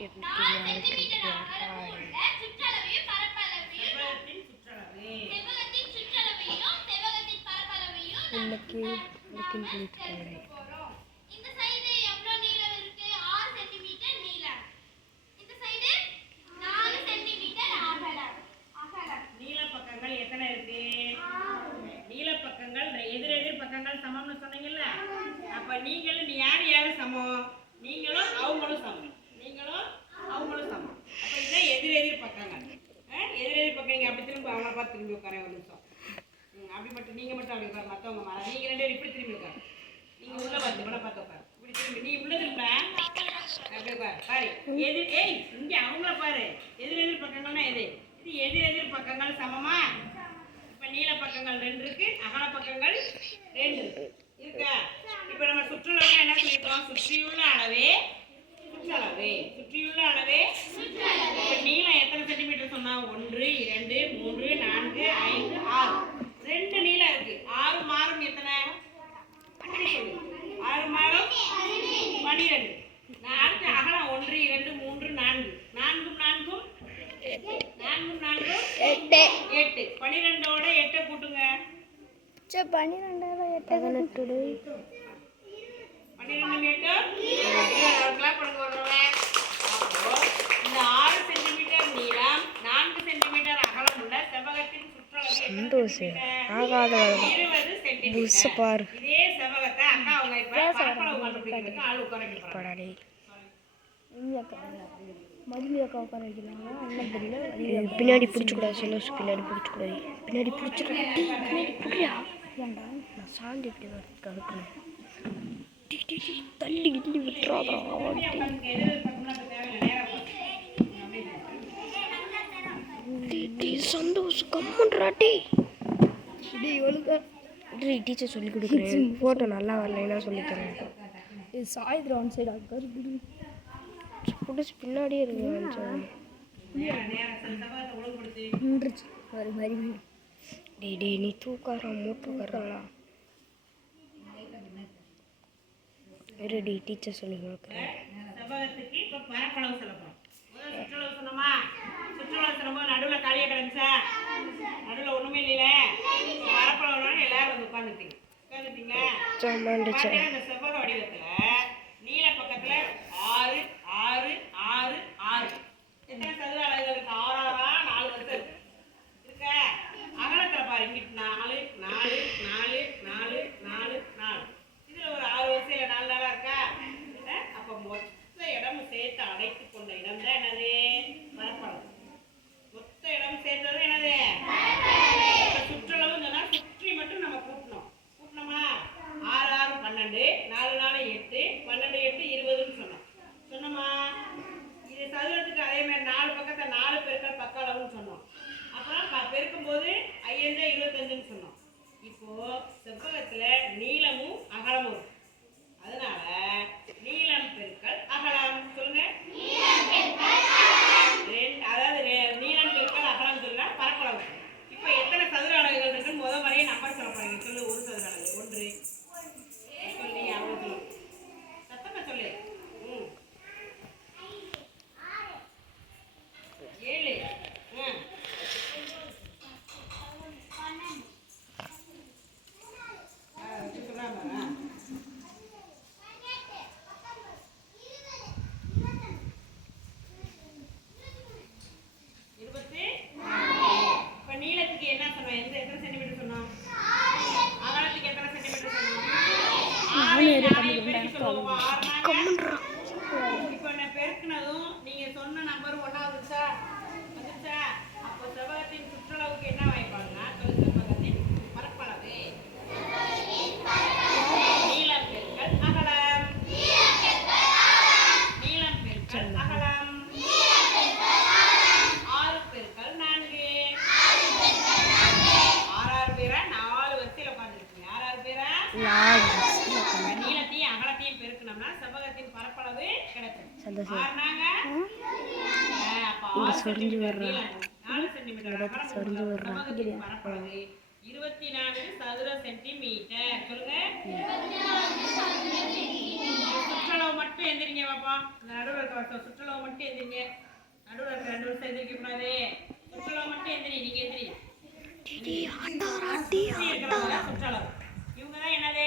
இன்னைக்கு எதிரெதிர் பக்கங்கள் சமம்னு சொன்னீங்கல்ல, அப்ப நீங்களும் நீ யார் யாரு சமம், நீங்களும் அவங்களும் சமம், நீங்களும் அவங்களும் சமம். அப்ப இதுதான் எதிரெதிர் பக்கங்கள். எதிரெதிர் பக்கம் நீங்க அப்படி திரும்ப அவங்கள பார்த்து திரும்பி உட்கார ஒரு நிமிஷம். அப்படி மட்டும் நீங்க மட்டும் அப்படி உட்கார, மற்றவங்க மாற நீங்க ரெண்டு பேரும் இப்படி திரும்பி உட்காரு. நீங்க உள்ள பார்த்து கூட பார்த்து உட்காரு. இப்படி திரும்பி நீ உள்ள திரும்ப அப்படி உட்காரு. பாரு இங்க அவங்கள பாரு. எதிரெதிர் பக்கங்கள்னா எது? இது எதிரெதிர் பக்கங்கள் சமமா? இப்ப நீல பக்கங்கள் 2 இருக்கு, அகல பக்கங்கள் 2 இருக்கா? இப்ப நம்ம சுற்றளவு என்ன சொல்லிட்டோம்? சுற்றியுள்ள அளவே சுற்றளவு. சுற்றியுள்ள அளவே சுற்றளவு. இப்ப நீளம் எத்தனை சென்டிமீட்டர் சொன்னா? 1 2 3 4 5 6. 2 நீளம் இருக்கு. 6 மாறும் எத்தனை? 6 மாறும் 12. அடுத்து அகலம் 1 2 3 4. 4 4 8. 12ஓட 8 கூட்டுங்க. 12ஓட 8 கூட்டு 12 கிளாப் பண்ணுங்க வரவங்க. அப்போ இந்த 6 சென்டிமீட்டர் நீளம் 4 சென்டிமீட்டர் அகலம் உள்ள செவ்வகத்தின் சுற்றளவு 20 சென்டிமீட்டர். இதே செவ்வகத்தை அக்கா அவங்க இப்ப பரப்பளவு கண்டுபிடிக்கிறதுக்கு ஆள் உட்கார வைக்கிறாங்க. பின்னாடி பிடிச்சக்கூடாது, சொல்லு. பின்னாடி பிடிச்சக்கூடாது, பின்னாடி பிடிச்சியா ஏன்டா நான் சாந்தி இப்படி கலக்கணும். தள்ளி கிள்ளி விட்டுறாதா சந்தோஷம் கம்முன்றாட்டி. டீச்சர் சொல்லி கொடுக்குறேன். ஃபோட்டோ நல்லா வரலைன்னா சொல்லித்தரேன். இது சாயுது ஒன் சைடு அக்கறை பிடிச்சி பின்னாடியே இருக்கு. டே நீ தூக்காரா மூட்டுக்காரா ரெடி டீச்சர் சொல்லி கொடுக்குறேன். செவ்வகத்துக்கு இப்போ பரப்பளவு சொல்லணும். சுற்றளவு சொன்னோமா? சுற்றளவு சொல்லும்போது நடுவில் காலியாக கிடந்துச்சா? நடுவில் ஒன்றுமே இல்லைல்ல. பரப்பளவுனா எல்லாரும் வந்து உட்காந்துட்டீங்களா? இந்த செவ்வக வடிவத்தில் நீல பக்கத்தில் 6 6 6 6 எத்தனை சதுர அலகுகள் இருக்கு? 6 4 வருஷம் இருக்கா? அகலத்தில் பாரு, இங்கிட்டு 4 4 4 4 4 4. இதுல ஒரு 6 வரிசையில 4 நாளா இருக்கா? அப்ப மொத்த இடமும் சேர்த்து அடைத்து கொண்ட இடம் தான் என்னது? பரப்பளவு. மொத்த இடமும் சேர்த்தது என்னது? சுற்றளவு சொன்னா சுற்றி மட்டும் நம்ம கூட்டணுமா? 6 6 12 4 4 8 12 8 20ன்னு சொன்னோமா? இது சதுரத்துக்கு அதே மாதிரி 4 பக்கத்தை 4 பெருக்கல் பக்க அளவுன்னு சொன்னோம். அப்புறம் பெருக்கும் போது 5 25ன்னு சொன்னோம். இப்போ செவ்வகத்துல நீளமும் அகலமும் இருக்கு. அதனால நீளம் பெருக்கல் அகலம் சொல்லுங்க. அதாவது நீளம் பெருக்கல் அகலம் சொல்லுங்க பரப்பளவு. இப்போ எத்தனை சதுர அலகுகள் இருக்குன்னு முதல் முறையே நம்பர் சொல்ல போறீங்க. சொல்லு. 1 சதுர அலகு 1 சொல்லி அவ்வளவு சத்தமா சொல்லு. 7 இப்ப நீளத்துக்கு என்ன சொன்னோம்? எத்தனை சென்டிமீட்டர் சொன்னோம்? அகலத்துக்கு எத்தனை சென்டிமீட்டர் சொன்னோம்? 6 பெருக்கி சொல்லுவோம். 6 இப்ப நான் பெருக்கினதும் நீங்க சொன்ன நம்பர் ஒண்ணா வந்துச்சா? அப்போ செவ்வகத்தின் சுற்றளவுக்கு என்ன வாய்ப்பாங்கன்னா செவ்வகத்தின் பரப்பளவு நீளம் பெருக்கல் அகலம். நீளம் பெருக்கல் அகலம் 6 பெருக்கல் 4. 6 பேரா 4 வரிசையில உட்கார்ந்துருக்கீங்க. 6 பேரா 4. நீளத்தையும் அகலத்தையும் பெருக்கணும்னா செவ்வகத்தின் பரப்பளவு கிடைக்கும். 24 சதுர சென்டிமீட்டர். சொல்லுங்க. சுற்றளவு மட்டும் எந்திரிங்க. பார்ப்போம். இந்த நடுவில் இருக்க வருஷம் சுற்றுலாவை மட்டும் எந்திரிங்க. நடுவில் இருக்க 2 வருஷம் எந்திரிக்க கூடாது. சுற்றுலாவை மட்டும் எந்திரி. நீங்க எந்திரி. சுற்றி இருக்கிறவங்க தான் சுற்றளவு. இவங்க தான் என்னது?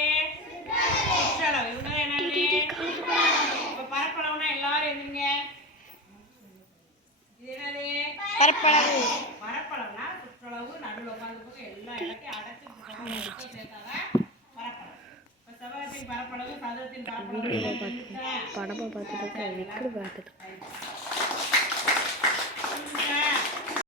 சுற்றளவு. இவங்க தான் என்னது? இப்போ பரப்பளவுனா எல்லாரும் எந்திரிங்க. இது என்னது? பரப்பளவு. பரப்பளவுனா சுற்றளவு. நடுவில் உட்காந்துருக்கவங்க எல்லா இடத்தையும் அடைச்சு சேர்த்தாதான் பரப்பளவு. இப்போ செவ்வகத்தின் பரப்பளவு, சதுரத்தின் பரப்பளவு படமாக பார்த்துட்டு இருக்கேன், விக்கெட் பார்த்துட்டு